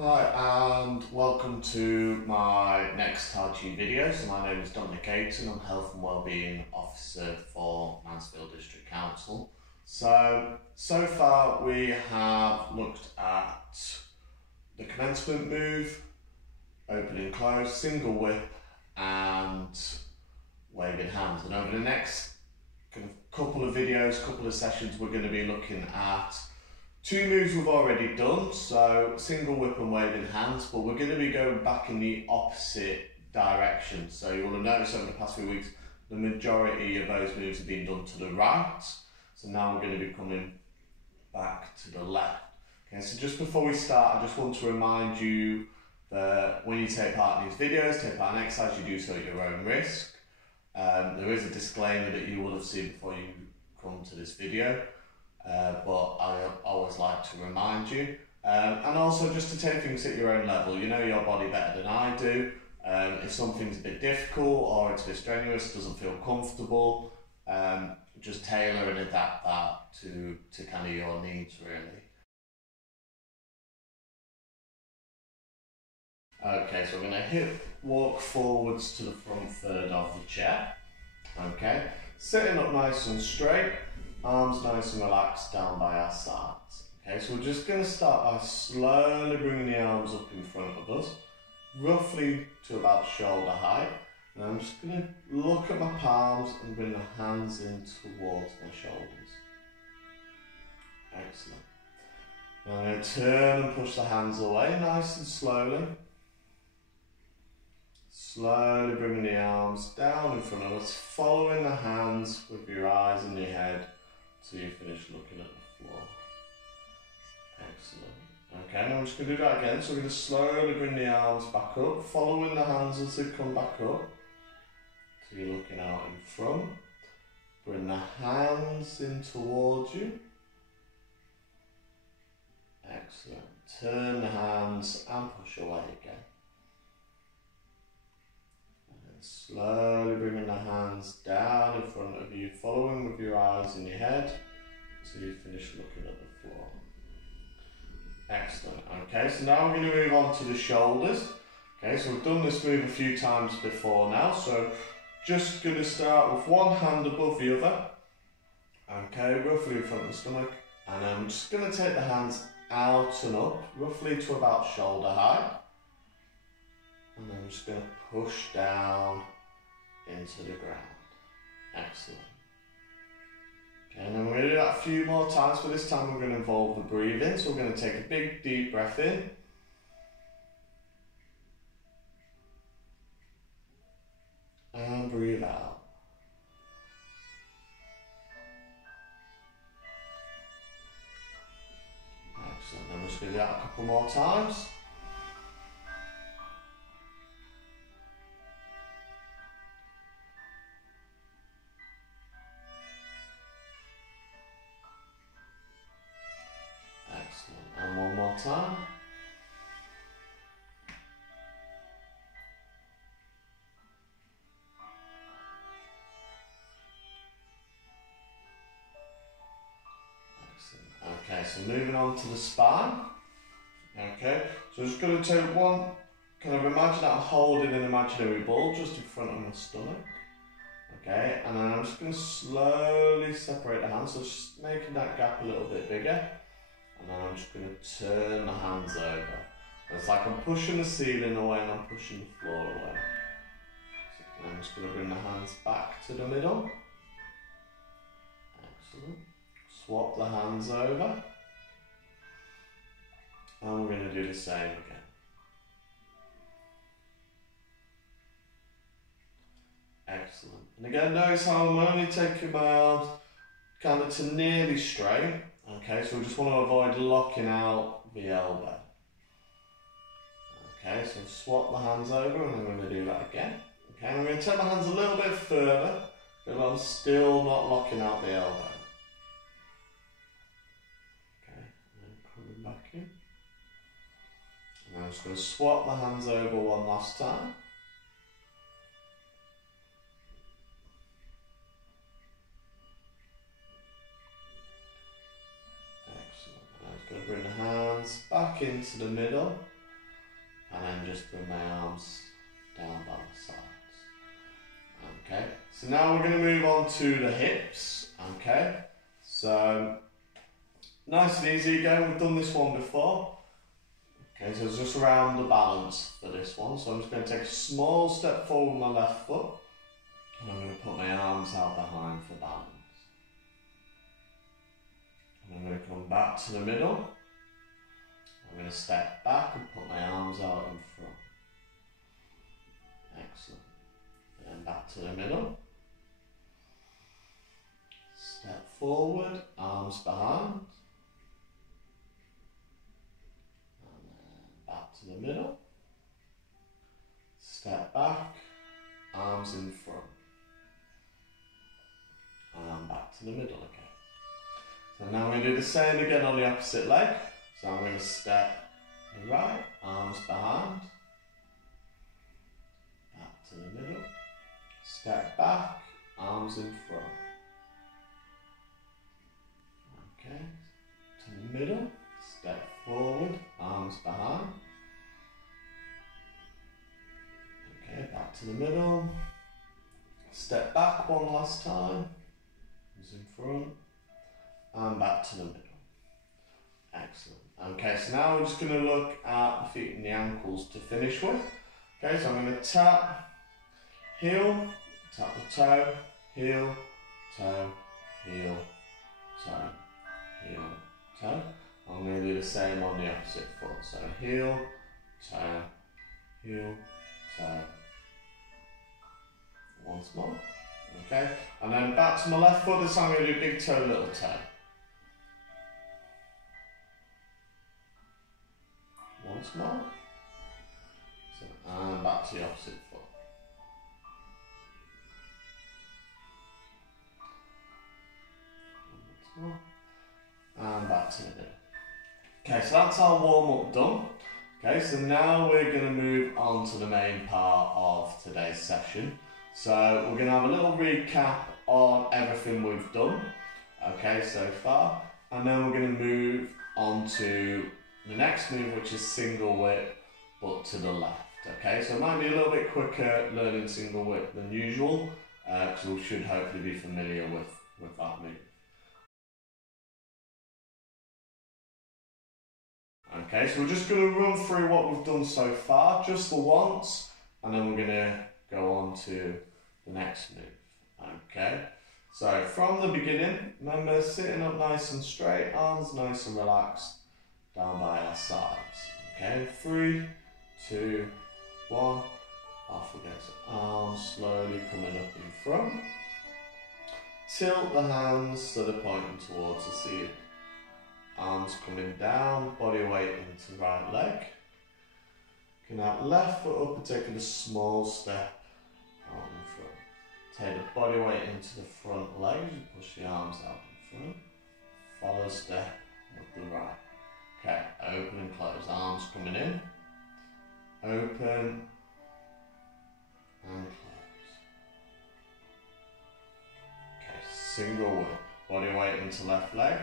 Hi and welcome to my next Tai Chi video. So my name is Dominic Ayton, I'm Health and Wellbeing Officer for Mansfield District Council. So far we have looked at the commencement move, open and close, single whip and waving hands. And over the next couple of videos, couple of sessions, we're going to be looking at two moves we've already done, so single whip and waving hands, but we're going to be going back in the opposite direction. So you'll have noticed over the past few weeks, the majority of those moves have been done to the right. So now we're going to be coming back to the left. Okay, so just before we start, I just want to remind you that when you take part in these videos, take part in exercise, you do so at your own risk. There is a disclaimer that you will have seen before you come to this video. But I always like to remind you, and also just to take things at your own level. You know your body better than I do. If something's a bit difficult or it's a bit strenuous, doesn't feel comfortable, just tailor and adapt that to kind of your needs, really. Okay, so we're going to hip walk forwards to the front third of the chair. Okay, sitting up nice and straight. Arms nice and relaxed down by our sides. Okay, so we're just going to start by slowly bringing the arms up in front of us, roughly to about shoulder height. And I'm just going to look at my palms and bring the hands in towards my shoulders. Excellent. Now I'm going to turn and push the hands away nice and slowly. Slowly bringing the arms down in front of us, following the hands with your eyes and your head till you finish looking at the floor. Excellent. Okay, now I'm just going to do that again. So we're going to slowly bring the arms back up, following the hands as they come back up till you're looking out in front. Bring the hands in towards you. Excellent. Turn the hands and push away again. Slowly bringing the hands down in front of you, following with your eyes and your head until you finish looking at the floor. Excellent. Okay, so now we're going to move on to the shoulders. Okay, so we've done this move a few times before now, so just going to start with one hand above the other. Okay, roughly in front of the stomach, and I'm just going to take the hands out and up, roughly to about shoulder height. And I'm just going to push down into the ground. Excellent. Okay, and then we're going to do that a few more times, but this time we're going to involve the breathing. So we're going to take a big deep breath in. And breathe out. Excellent. Then we're just going to do that a couple more times. And one more time. Excellent. Okay, so moving on to the spine. Okay, so I'm just going to take one, kind of imagine that I'm holding an imaginary ball just in front of my stomach. Okay, and then I'm just going to slowly separate the hands, so just making that gap a little bit bigger. And then I'm just going to turn the hands over. It's like I'm pushing the ceiling away and I'm pushing the floor away. So I'm just going to bring the hands back to the middle. Excellent. Swap the hands over. And we're going to do the same again. Excellent. And again, notice how I'm only taking my arms kind of to nearly straight. Okay, so we just want to avoid locking out the elbow. Okay, so swap the hands over and I'm going to do that again. Okay, I'm going to take my hands a little bit further, but I'm still not locking out the elbow. Okay, and then coming back in. And I'm just going to swap the hands over one last time. Excellent. And I'm just going to bring the hands back into the middle. and then just bring my arms down by the sides. Okay, so now we're going to move on to the hips. Okay, so nice and easy again, we've done this one before. Okay, so it's just around the balance for this one. So I'm just going to take a small step forward with my left foot, and I'm going to put my arms out behind for balance. And I'm going to come back to the middle. I'm going to step back and put my arms out in front. Excellent. And then back to the middle. Step forward, arms behind. And then back to the middle. Step back, arms in front. And back to the middle again. So now I'm going to do the same again on the opposite leg. So I'm going to step to the right, arms behind, back to the middle, step back, arms in front. Okay, to the middle, step forward, arms behind. Okay, back to the middle, step back one last time, arms in front, and back to the middle. Excellent. Okay, so now we're just going to look at the feet and the ankles to finish with. Okay, so I'm going to tap, heel, tap the toe, heel, toe, heel, toe, heel, toe. I'm going to do the same on the opposite foot. So heel, toe, heel, toe. Once more. Okay, and then back to my left foot. This time I'm going to do big toe, little toe. Once more. So, and back to the opposite foot. Once more. And back to the middle. Okay, so that's our warm up done. Okay, so now we're going to move on to the main part of today's session. So we're going to have a little recap on everything we've done, okay, so far. And then we're going to move on to the next move, which is single whip, but to the left. Okay, so it might be a little bit quicker learning single whip than usual, because we should hopefully be familiar with that move. Okay, so we're just going to run through what we've done so far, just the once, and then we're going to go on to the next move. Okay, so from the beginning, remember sitting up nice and straight, arms nice and relaxed, down by our sides. Okay, 3, 2, 1, off we go. So arms slowly coming up in front. Tilt the hands so they're pointing towards the ceiling. Arms coming down, body weight into right leg. Can have left foot up and taking a small step out in front. Take the body weight into the front leg as you push the arms out in front. Follow step with the right. Okay, open and close, arms coming in, open and close. Okay, single whip, body weight into left leg,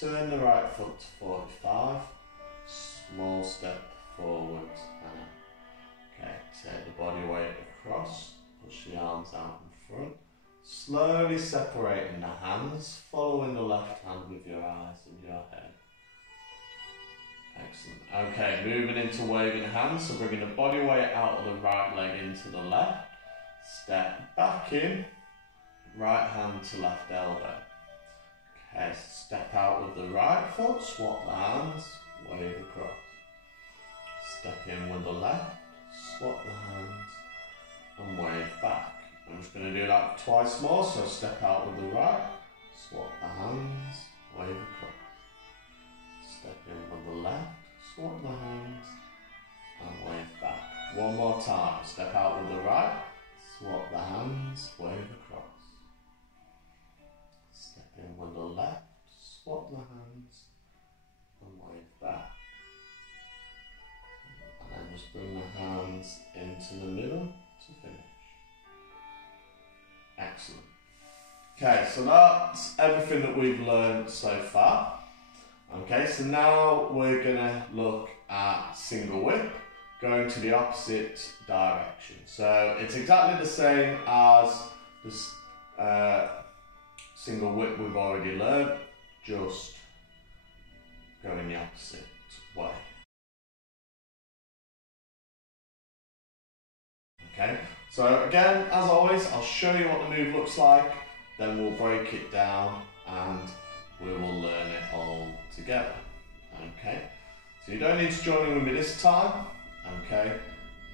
turn the right foot to 45, small step forwards and up. Okay, take the body weight across, push the arms out in front, slowly separating the hands, following the left hand with your eyes and your head. Excellent. Okay, moving into waving hands, so bringing the body weight out of the right leg into the left. Step back in, right hand to left elbow. Okay, step out with the right foot, swap the hands, wave across. Step in with the left, swap the hands, and wave back. I'm just going to do that twice more, so step out with the right, swap the hands, wave across. Step in with the left, swap the hands, and wave back. One more time. Step out with the right, swap the hands, wave across. Step in with the left, swap the hands, and wave back. And then just bring the hands into the middle to finish. Excellent. Okay, so that's everything that we've learned so far. Okay, so now we're going to look at single whip, going to the opposite direction. So it's exactly the same as this single whip we've already learned, just going the opposite way. Okay, so again, as always, I'll show you what the move looks like, then we'll break it down and we will learn it all together. Okay, so you don't need to join in with me this time, okay,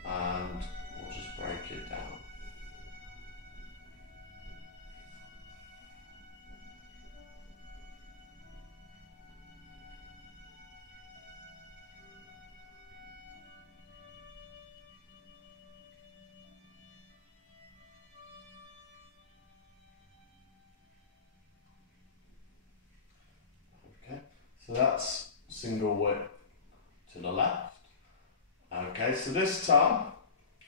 and we'll just break it down. So that's single whip to the left. Okay, so this time,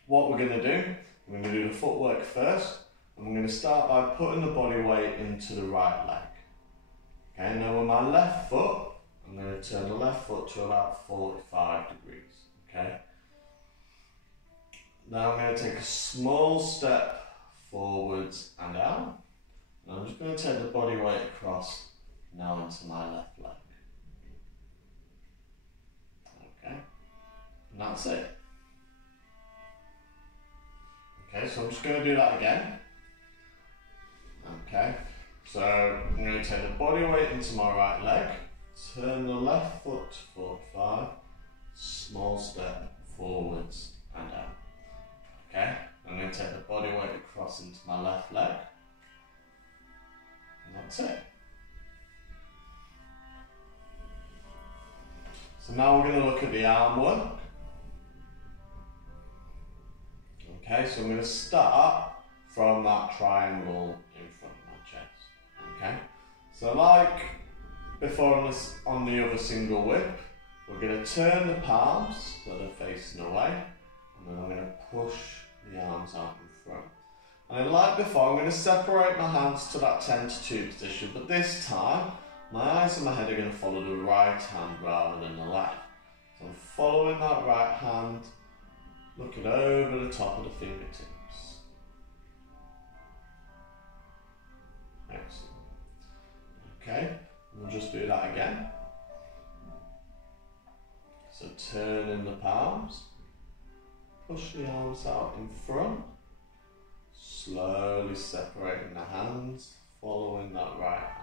what we're going to do, we're going to do the footwork first, and we're going to start by putting the body weight into the right leg. Okay, now with my left foot, I'm going to turn the left foot to about 45 degrees. Okay. Now I'm going to take a small step forwards and out, and I'm just going to take the body weight across now into my left leg. Okay, and that's it. Okay, so I'm just going to do that again. Okay, so I'm going to take the body weight into my right leg, turn the left foot to 45, small step forwards and out. Okay, I'm going to take the body weight across into my left leg, and that's it. So now we're going to look at the arm work. Okay, so I'm going to start from that triangle in front of my chest. Okay, so like before on the other single whip, we're going to turn the palms so they're facing away, and then I'm going to push the arms out in front. And then like before, I'm going to separate my hands to that 10 to 2 position, but this time, my eyes and my head are going to follow the right hand rather than the left. So I'm following that right hand, looking over the top of the fingertips. Excellent. Okay, we'll just do that again. So turning the palms, push the arms out in front, slowly separating the hands, following that right hand.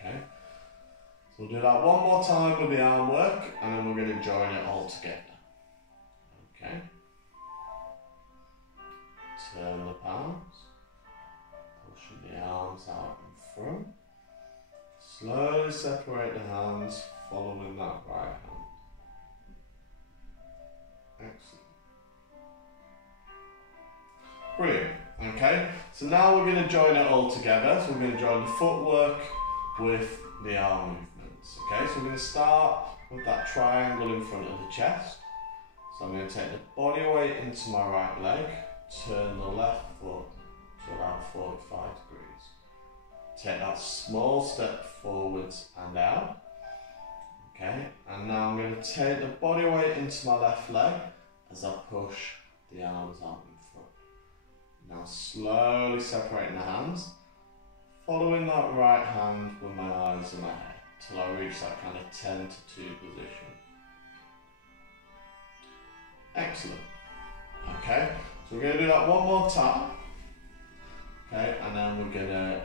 Okay, so we'll do that one more time with the arm work, and then we're going to join it all together. Okay, turn the palms, pushing the arms out in front, slowly separate the hands, following that right hand. Excellent. Brilliant. Okay, so now we're going to join it all together. So we're going to join the footwork with the arm movements. Okay, so we're going to start with that triangle in front of the chest. So I'm going to take the body weight into my right leg, turn the left foot to about 45 degrees. Take that small step forwards and out. Okay, and now I'm going to take the body weight into my left leg as I push the arms out in front. Now slowly separating the hands, following that right hand with my eyes and my head till I reach that kind of 10 to 2 position. Excellent. Okay, so we're going to do that one more time. Okay, and then we're going to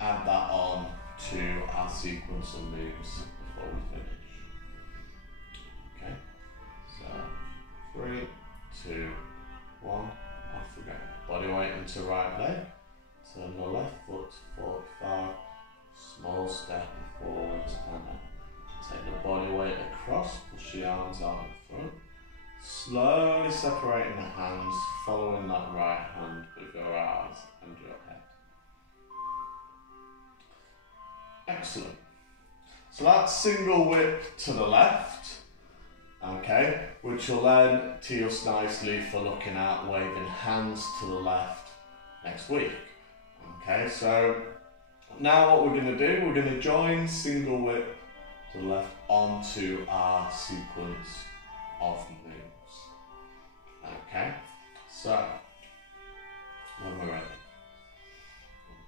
add that on to our sequence of moves before we finish. Okay, so 3, 2, 1, off we go. Body weight into right leg, turn the left foot to 45, small step forwards and up. Take the body weight across, push the arms out in front, slowly separating the hands, following that right hand with your eyes and your head. Excellent. So that's single whip to the left, okay, which will then tee us nicely for looking at waving hands to the left next week. Okay, so Now what we're going to do, we're going to join single whip to the left onto our sequence of moves. Okay, so when we're ready.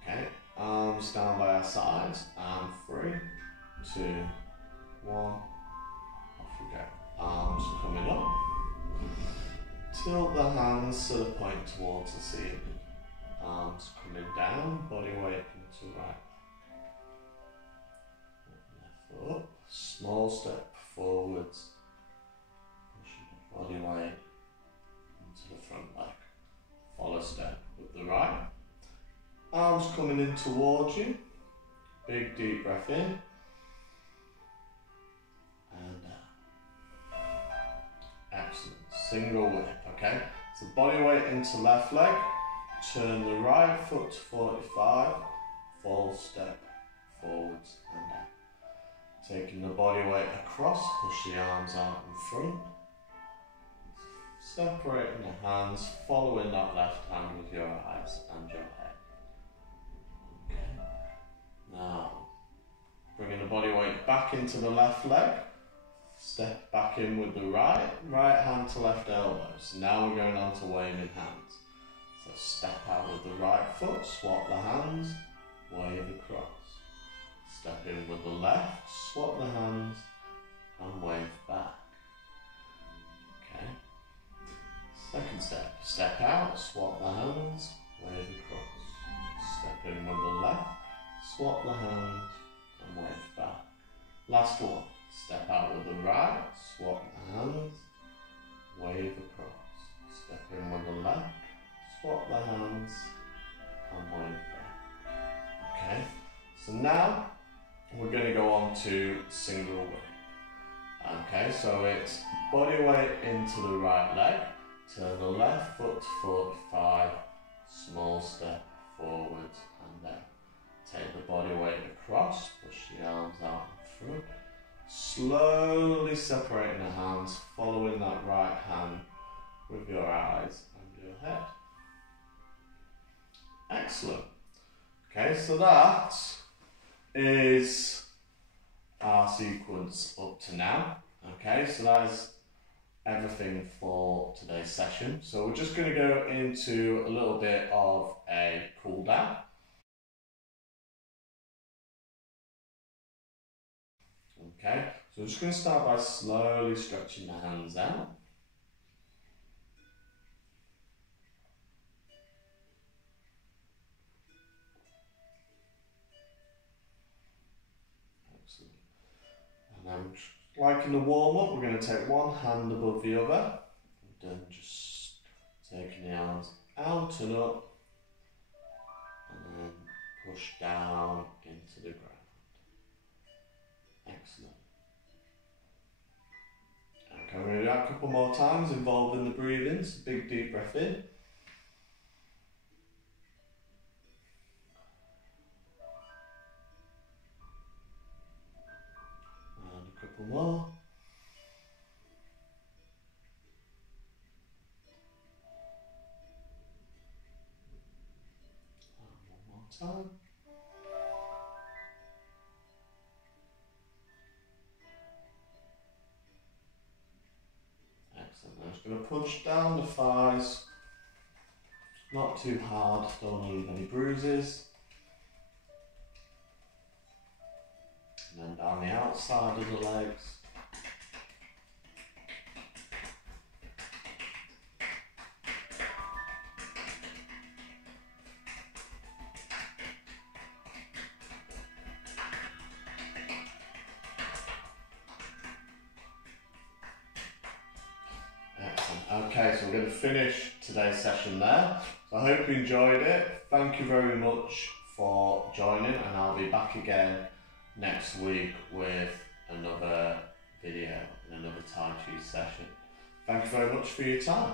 Okay, arms down by our sides, and 3, 2, 1, off we go. Arms coming up. Tilt the hands to the point towards the ceiling. Arms coming down, body weight into right. Left foot, small step forwards. Pushing the body weight into the front leg. Follow step with the right. Arms coming in towards you. Big deep breath in. And out. Excellent. Single whip, okay? So body weight into left leg. Turn the right foot to 45. Full step forwards and out. Taking the body weight across. Push the arms out in front. Separating the hands. Following that left hand with your eyes and your head. Now, bringing the body weight back into the left leg, step back in with the right hand to left elbow. So now we're going on to waving hands. So step out with the right foot, swap the hands, wave across. Step in with the left, swap the hands, and wave back. Okay. Second step, step out, swap the hands, wave across. Step in with the left, swap the hands and wave back. Last one. Step out with the right, swap the hands, wave across. Step in with the left, swap the hands and wave back. Okay, so now we're going to go on to single whip. Okay, so it's body weight into the right leg, turn the left foot to 45, small step forwards and down. Take the body weight across, push the arms out and through. Slowly separating the hands, following that right hand with your eyes and your head. Excellent. Okay, so that is our sequence up to now. Okay, so that is everything for today's session. So we're just going to go into a little bit of a cool down. Okay, so we're just going to start by slowly stretching the hands out. Excellent. And then, like in the warm-up, we're going to take one hand above the other. And then just taking the arms out and up. And then push down into the ground. Excellent. Okay, we're going to do that a couple more times, involving the breathing. So big deep breath in. And a couple more. And one more time. I'm just going to push down the thighs, not too hard, don't want to leave any bruises. And then down the outside of the legs. Okay, so we're going to finish today's session there. So I hope you enjoyed it. Thank you very much for joining, and I'll be back again next week with another video and another Tai Chi session. Thank you very much for your time.